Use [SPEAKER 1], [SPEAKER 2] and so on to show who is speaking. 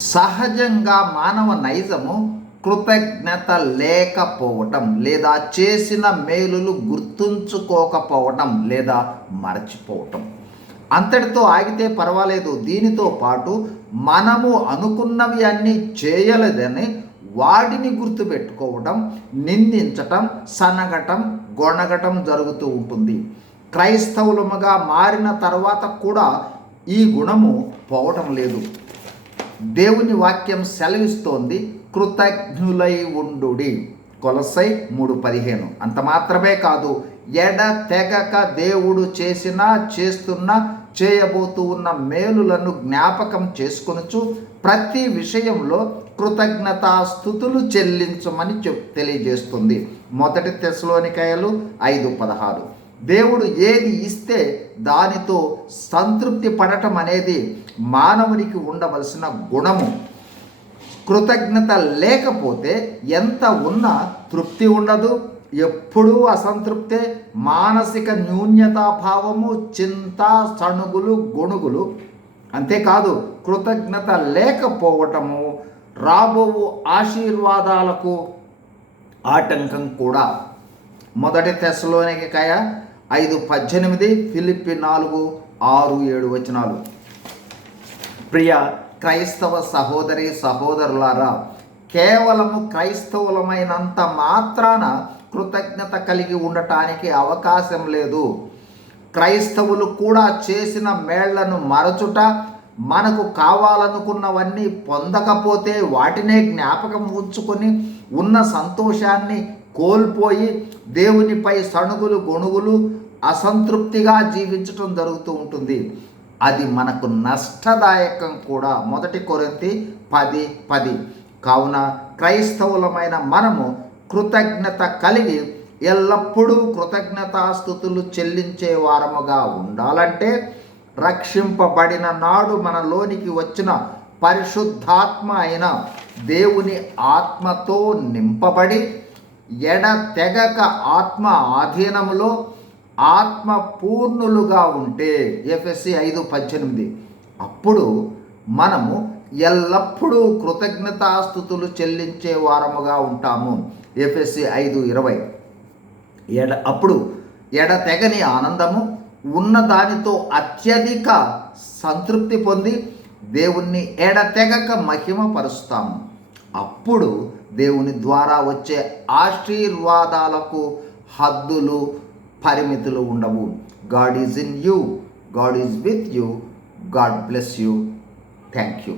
[SPEAKER 1] సహజంగా మానవ నైజము కృతజ్ఞత లేకపోవటం లేదా చేసిన మేలులు గుర్తుంచుకోకపోవటం లేదా మరచిపోవటం. అంతటితో ఆగితే పర్వాలేదు. దీనితో పాటు మనము అనుకున్నవి అన్నీ చేయలేదని వాటిని గుర్తుపెట్టుకోవటం నిందించటం సనగటం గొనగటం జరుగుతూ ఉంటుంది. క్రైస్తవులముగా మారిన తర్వాత కూడా ఈ గుణము పోవటం లేదు. దేవుని వాక్యం సెలవిస్తోంది కృతజ్ఞులై ఉండుడి. కొలసై మూడు పదిహేను. అంత మాత్రమే కాదు ఎడ తెగక దేవుడు చేసిన చేస్తున్న చేయబోతూ ఉన్న మేలులను జ్ఞాపకం చేసుకొనుచు ప్రతి విషయంలో కృతజ్ఞతాస్థుతులు చెల్లించమని చెప్ తెలియజేస్తుంది. మొదటి తెశలోనికాయలు ఐదు పదహారు. దేవుడు ఏది ఇస్తే దానితో సంతృప్తి పడటం అనేది మానవునికి ఉండవలసిన గుణము. కృతజ్ఞత లేకపోతే ఎంత ఉన్నా తృప్తి ఉండదు. ఎప్పుడూ అసంతృప్తే మానసిక న్యూన్యతాభావము చింత సణుగులు గొణుగులు. అంతేకాదు కృతజ్ఞత లేకపోవటము రాబో ఆశీర్వాదాలకు ఆటంకం కూడా. మొదటి తెశలోనికి కయ ఐదు పద్దెనిమిది ఫిలిప్పి నాలుగు ఆరు ఏడు వచనాలు. ప్రియ క్రైస్తవ సహోదరి సహోదరులారా కేవలము క్రైస్తవులమైనంత మాత్రాన కృతజ్ఞత కలిగి ఉండటానికి అవకాశం లేదు. క్రైస్తవులు కూడా చేసిన మేళ్ళను మరచుట మనకు కావాలనుకున్నవన్నీ పొందకపోతే వాటినే జ్ఞాపకం ఉంచుకొని ఉన్న సంతోషాన్ని కోల్పోయి దేవునిపై సణుగులు గొణుగులు అసంతృప్తిగా జీవించటం జరుగుతూ ఉంటుంది. అది మనకు నష్టదాయకం కూడా. మొదటి కొరింతి పది పది. కావున క్రైస్తవులమైన మనము కృతజ్ఞత కలిగి ఎల్లప్పుడూ కృతజ్ఞతాస్థుతులు చెల్లించే వారముగా ఉండాలంటే రక్షింపబడిన నాడు మనలోనికి వచ్చిన పరిశుద్ధాత్మ అయిన దేవుని ఆత్మతో నింపబడి ఎడ తెగక ఆత్మ ఆధీనములో ఆత్మ పూర్ణులుగా ఉంటే ఎఫ్ఎస్సి ఐదు పద్దెనిమిది. అప్పుడు మనము ఎల్లప్పుడూ కృతజ్ఞతాస్థుతులు చెల్లించే వారముగా ఉంటాము. ఎఫ్ఎస్సి ఐదు ఇరవై. ఎడ అప్పుడు ఎడతెగని ఆనందము ఉన్న దానితో అత్యధిక సంతృప్తి పొంది దేవుణ్ణి ఎడతెగక మహిమపరుస్తాము. అప్పుడు దేవుని ద్వారా వచ్చే ఆశీర్వాదాలకు హద్దులు పరిమితులు ఉండవు. God is in you God is with you God bless you thank you